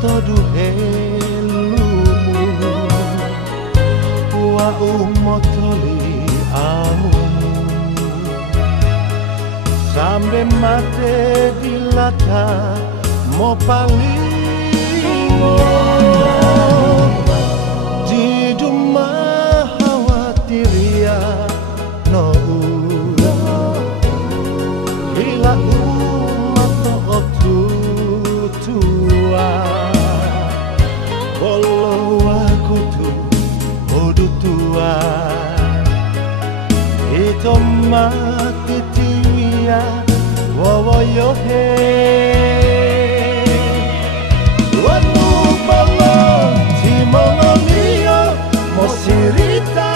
todo helumu wa umotoli amu sampai mate dilata mo palingo di rumah khawatir ya no bila umat tu tua bolo aku tu odu tua itu mati tiwia wawo yo he wanu bolo si mongolio mo sirita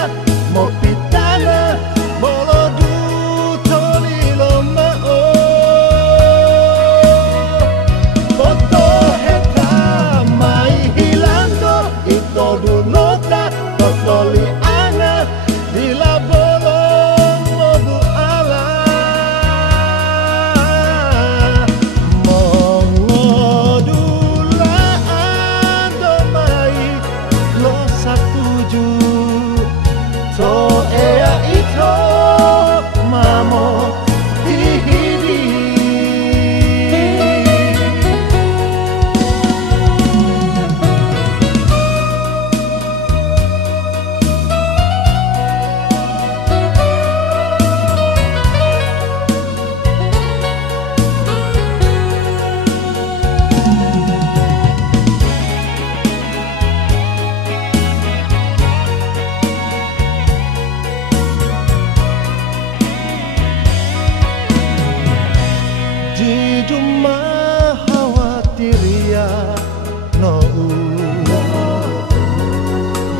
mo pitana bolo du tolilo mao foto heta mai hilando itu du nota totoli ana di la bolo mobu ala mongodula ando mai lo satuju to ea ito mamo dihidi di rumah khawatir ya no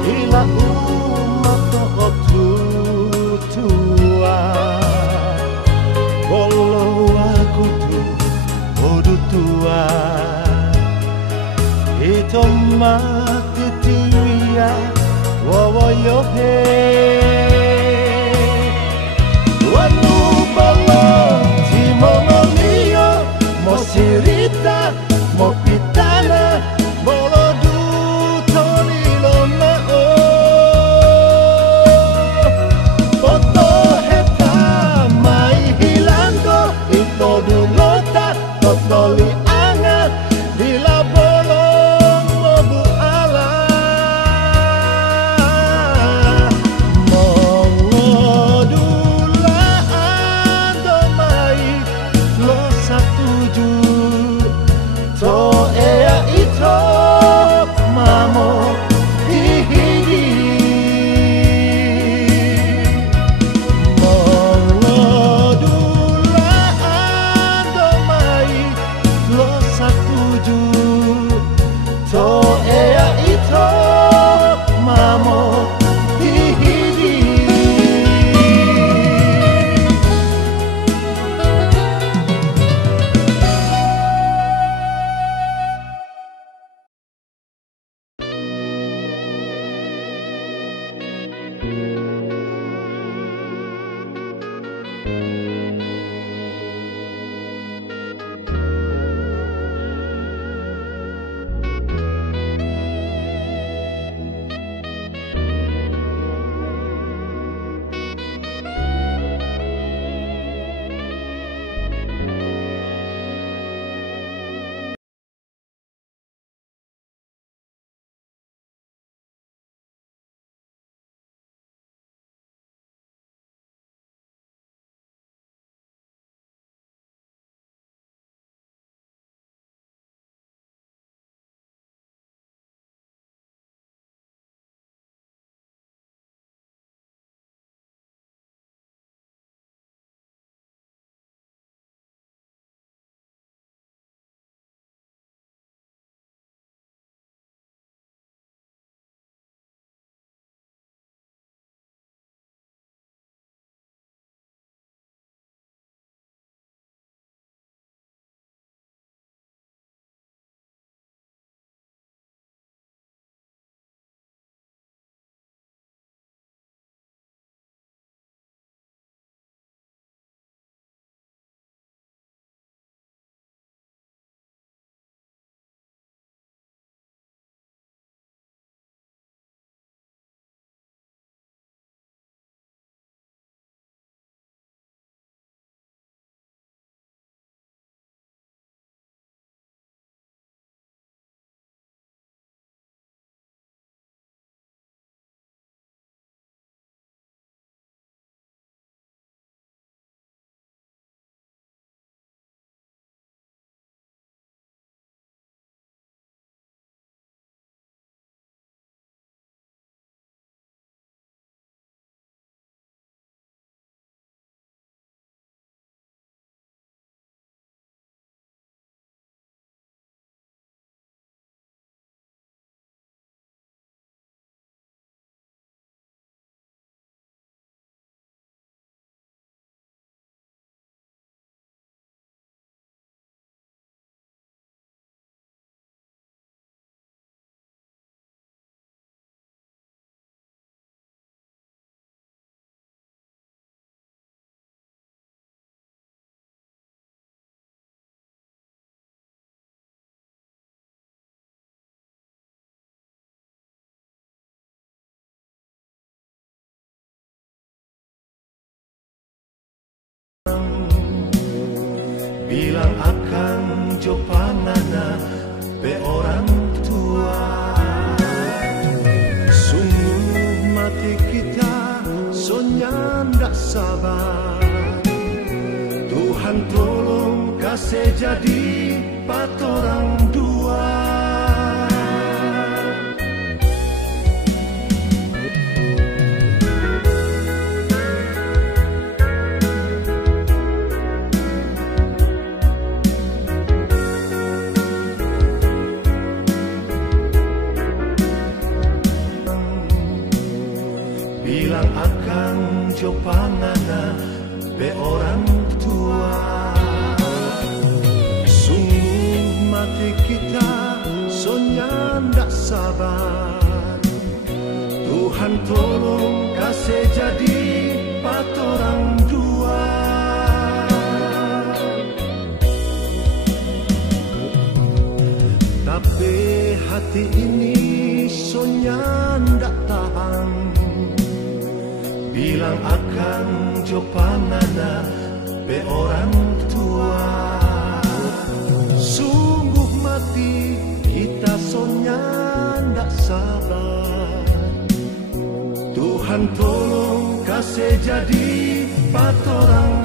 bila umat tu tua bolo aku tu odu tua itu mati tiwia wawo yo he wanu bolo si mongolio mo sirita mo pitana bolo du tolilo mao foto heta mai hilando itu du nota totoli anga di la bolo mobu ala mo jo pangana pe orang tua. Sungguh mati kita sonya ndak sabar. Tuhan tolong kasih jadi patorang dua. Bilang akan jo pangana pe orang tua. Sungguh mati kita sonya ndak sabar. Tuhan tolong kasih jadi patorang dua. Tapi hati ini sonya ndak tahan. Bilang akan jo pangana pe orang tua. Sungguh mati kita sonya ndak sabar. Tuhan tolong kasih jadi patorang